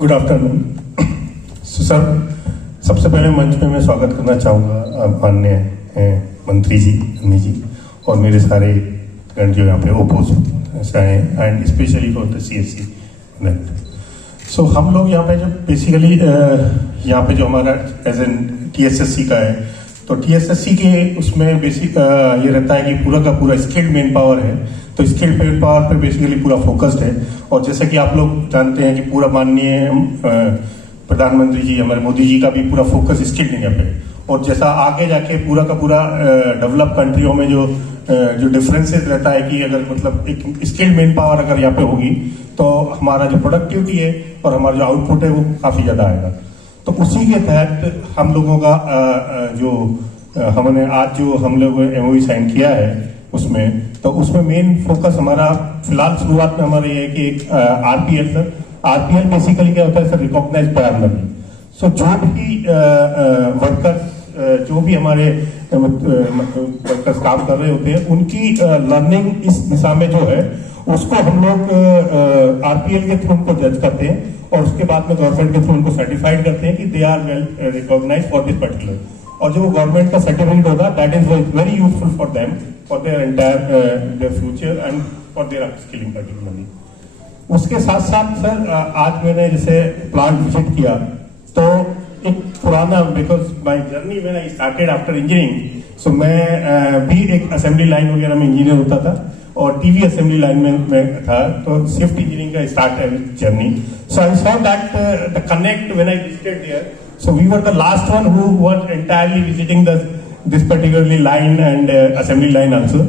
Good afternoon. Sir, सबसे पहले मंच पे मैं स्वागत करना चाहूँगा माननीय मंत्री जी, अन्नी जी और मेरे सारे फ्रेंड जो यहाँ पे oppose and specially for the CSC। सो हम लोग यहाँ पे जो बेसिकली यहाँ पे जो हमारा एज एन TSSC का है, तो TSSC के उसमें बेसिक ये रहता है कि पूरा का पूरा स्किल्ड मैन पावर है, तो स्किल्ड मैन पावर पे बेसिकली पूरा फोकस्ड है। और जैसा कि आप लोग जानते हैं कि पूरा माननीय प्रधानमंत्री जी हमारे मोदी जी का भी पूरा फोकस स्किल्ड इंडिया पे, और जैसा आगे जाके पूरा का पूरा डेवलप कंट्रियों में जो डिफरेंसेस रहता है कि अगर मतलब एक स्किल्ड मैन पावर अगर यहाँ पे होगी तो हमारा जो प्रोडक्टिविटी है और हमारा जो आउटपुट है वो काफी ज्यादा आएगा। तो उसी के तहत हम लोगों का जो हमने आज जो हम लोग MOU साइन किया है उसमें मेन फोकस हमारा फिलहाल शुरुआत में हमारा ये है कि एक RPL सर, RPL बेसिकली क्या होता है सर, रिकॉग्नाइज प्रायर लर्निंग। सो जो भी वर्कर्स जो भी हमारे वर्कर्स काम कर रहे होते हैं उनकी लर्निंग इस दिशा में जो है उसको हम लोग RPL के थ्रू उनको जज करते हैं और उसके बाद में गवर्नमेंट के थ्रू उनको सर्टिफाइड करते हैं कि they are well recognise for this particular, और जो गवर्नमेंट का सर्टिफिकेट होगा that is very useful for them for their entire their future and for their upskilling particularly. उसके साथ साथ सर आज मैंने जैसे प्लांट विजिट किया तो एक पुराना, because my journey when I started after engineering, so मैं भी एक असेंबली लाइन वगैरह में इंजीनियर होता था और टीवी असेंबली लाइन में मैं था, तो स्विफ्ट इंजीनियरिंग का स्टार्ट है journey. So I saw that the connect when I visited here, so we were the last one who was entirely visiting this particularly line and assembly line also।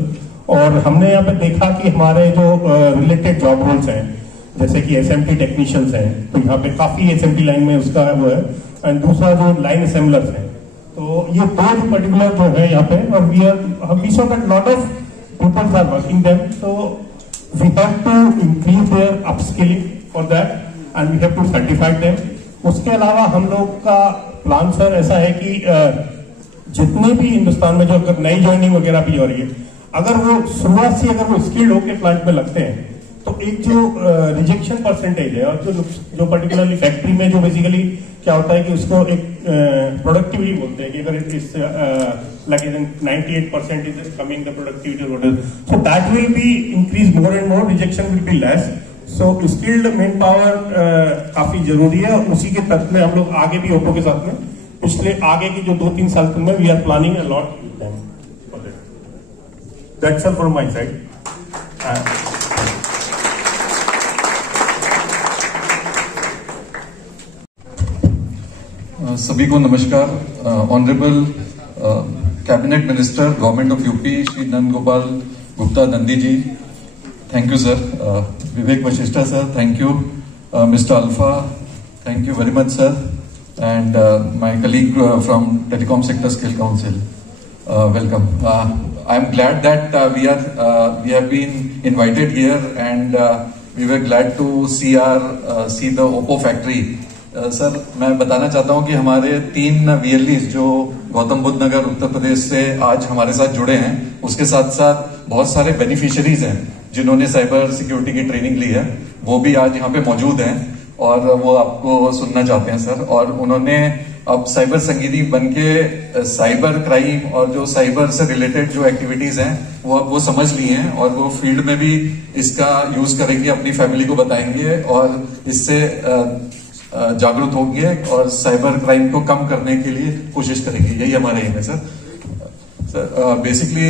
और हमने यहाँ पे देखा कि हमारे जो रिलेटेड जॉब रोल्स हैं जैसे कि SMT टेक्नीशियंस हैं, तो यहाँ पे काफी SMT लाइन में उसका वो है, एंड दूसरा जो लाइन असेंबलर्स हैं, तो ये दो पर्टिकुलर जो है यहाँ पे, और we saw that lot of people are working them, so we have to increase their upskilling for that and we have to certify them। उसके अलावा हम लोग का प्लान सर ऐसा है कि जितने भी हिंदुस्तान में जो अगर नई ज्वाइनिंग वगैरह भी हो रही है, अगर वो शुरुआत से अगर वो स्किल्ड होके प्लांट में लगते हैं तो एक जो रिजेक्शन परसेंटेज है और जो पर्टिकुलरली फैक्ट्री में जो बेसिकली क्या होता है कि उसको एक प्रोडक्टिविटी बोलते हैं कि अगर it's like 98% is coming the productivity, so that will be increase more and more, rejection will be less. So skilled man power काफी जरूरी है, उसी के तहत में हम लोग आगे भी ओप्पो के साथ में पिछले आगे की जो 2-3 साल में we are planning a lot with them for that. That's all from my side. सभी को नमस्कार। Honourable cabinet minister government of UP Shri Nand Gopal Gupta Nandi ji, thank you sir. Vivek Vashishta sir, thank you. Mr. Alpha, thank you very much sir. And my colleague from Telecom Sector Skill Council, welcome. I am glad that we have been invited here and we were glad to see the Oppo factory. Sir मैं बताना चाहता हूं कि हमारे 3 VLEs जो गौतम बुद्ध नगर उत्तर प्रदेश से आज हमारे साथ जुड़े हैं, उसके साथ साथ बहुत सारे बेनिफिशियरीज हैं जिन्होंने साइबर सिक्योरिटी की ट्रेनिंग ली है, वो भी आज यहाँ पे मौजूद हैं और वो आपको सुनना चाहते हैं सर। और उन्होंने अब साइबर संगीती बनके साइबर क्राइम और जो साइबर से रिलेटेड जो एक्टिविटीज हैं वो समझ ली हैं और वो फील्ड में भी इसका यूज करेंगे, अपनी फैमिली को बताएंगे और इससे जागरूक होंगे और साइबर क्राइम को कम करने के लिए कोशिश करेंगे, यही हमारा एम है सर। सर बेसिकली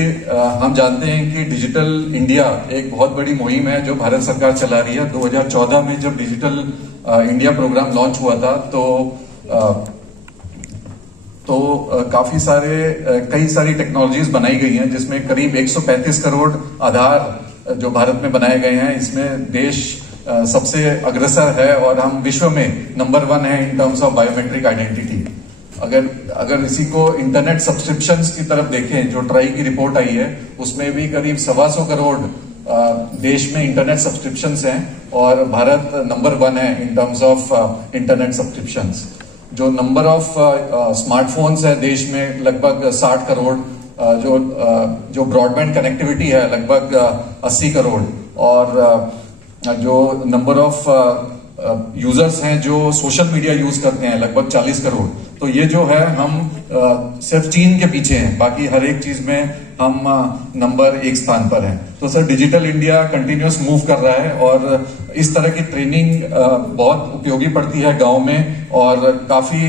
हम जानते हैं कि डिजिटल इंडिया एक बहुत बड़ी मुहिम है जो भारत सरकार चला रही है। 2014 में जब डिजिटल इंडिया प्रोग्राम लॉन्च हुआ था तो काफी कई सारी टेक्नोलॉजीज बनाई गई हैं, जिसमें करीब 135 करोड़ आधार जो भारत में बनाए गए हैं। इसमें देश सबसे अग्रसर है और हम विश्व में नंबर 1 है in terms of biometric identity. अगर इसी को इंटरनेट सब्सक्रिप्शंस की तरफ देखें, जो ट्राई की रिपोर्ट आई है उसमें भी करीब 125 करोड़ देश में इंटरनेट सब्सक्रिप्शंस हैं और भारत नंबर 1 है in terms of internet subscriptions. जो नंबर ऑफ स्मार्टफोन्स है देश में लगभग 60 करोड़, जो ब्रॉडबैंड कनेक्टिविटी है लगभग 80 करोड़, और जो नंबर ऑफ यूजर्स हैं जो सोशल मीडिया यूज करते हैं, लगभग 40 करोड़। तो ये जो है हम सिर्फ चीन के पीछे हैं, बाकी हर एक चीज में हम नंबर 1 स्थान पर हैं। तो sir digital India continuous move कर रहा है और इस तरह की ट्रेनिंग बहुत उपयोगी पड़ती है गांव में, और काफी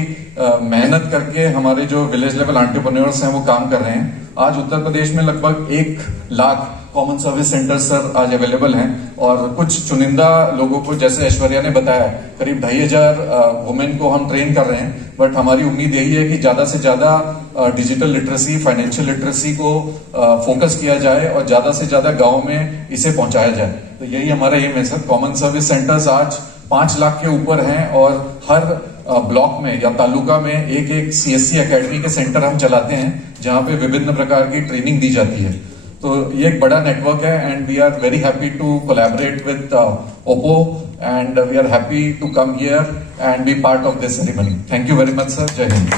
मेहनत करके हमारे जो विलेज लेवल एंटरप्रेन्योर्स हैं वो काम कर रहे हैं। आज उत्तर प्रदेश में लगभग 1 lakh common service centre sir आज अवेलेबल हैं, और कुछ चुनिंदा लोगों को, जैसे ऐश्वर्या ने बताया, करीब 2,500 वुमेन को हम ट्रेन कर रहे हैं। बट हमारी उम्मीद यही है कि ज्यादा से ज्यादा डिजिटल लिटरेसी, फाइनेंशियल लिटरेसी को फोकस किया जाए और ज्यादा से ज्यादा गांव में इसे पहुंचाया जाए। तो यही हमारा एम है सर। कॉमन सर्विस सेंटर्स आज 5 लाख के ऊपर हैं, और हर ब्लॉक में या तालुका में एक CSC एकेडमी के सेंटर हम चलाते हैं, जहां पे विभिन्न प्रकार की ट्रेनिंग दी जाती है। तो ये एक बड़ा नेटवर्क है, and we are very happy to collaborate with Oppo, and we are happy to come here and be part of this ceremony. Thank you very much sir. Jai Hind.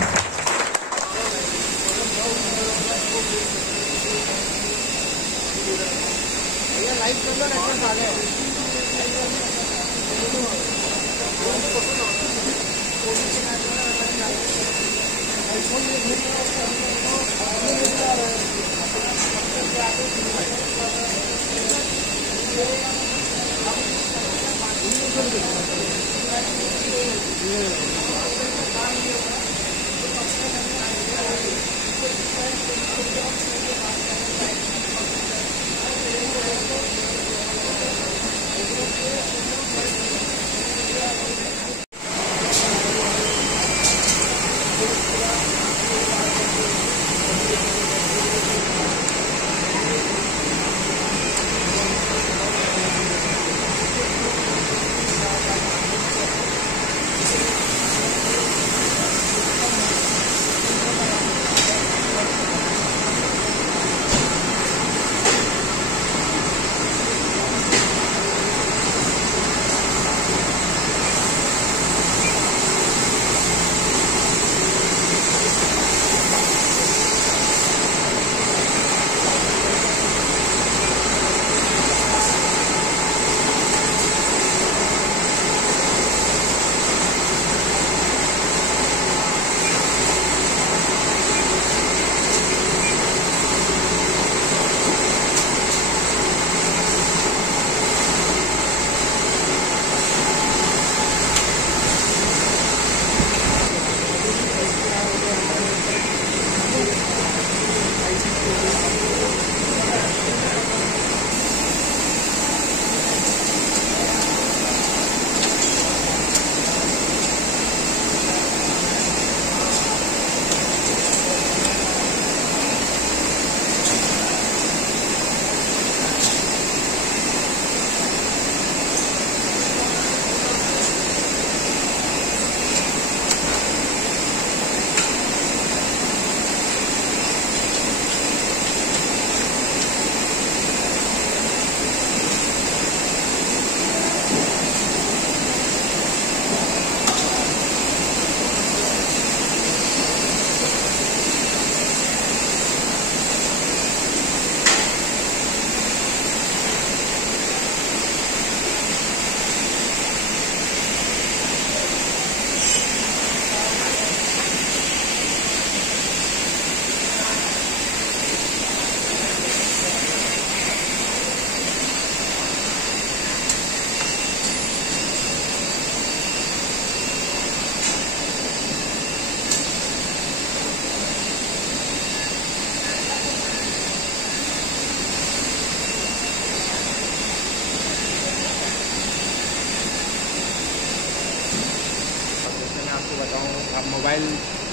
अब मोबाइल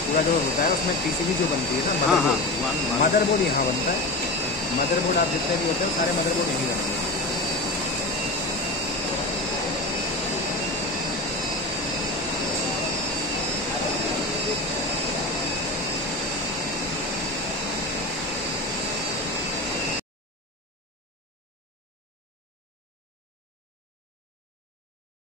पूरा जो होता है उसमें PCB जो बनती है ना, मदरबोर्ड यहाँ बनता है। मदरबोर्ड आप जितने भी होते हैं सारे मदरबोर्ड यहीं बनते हैं।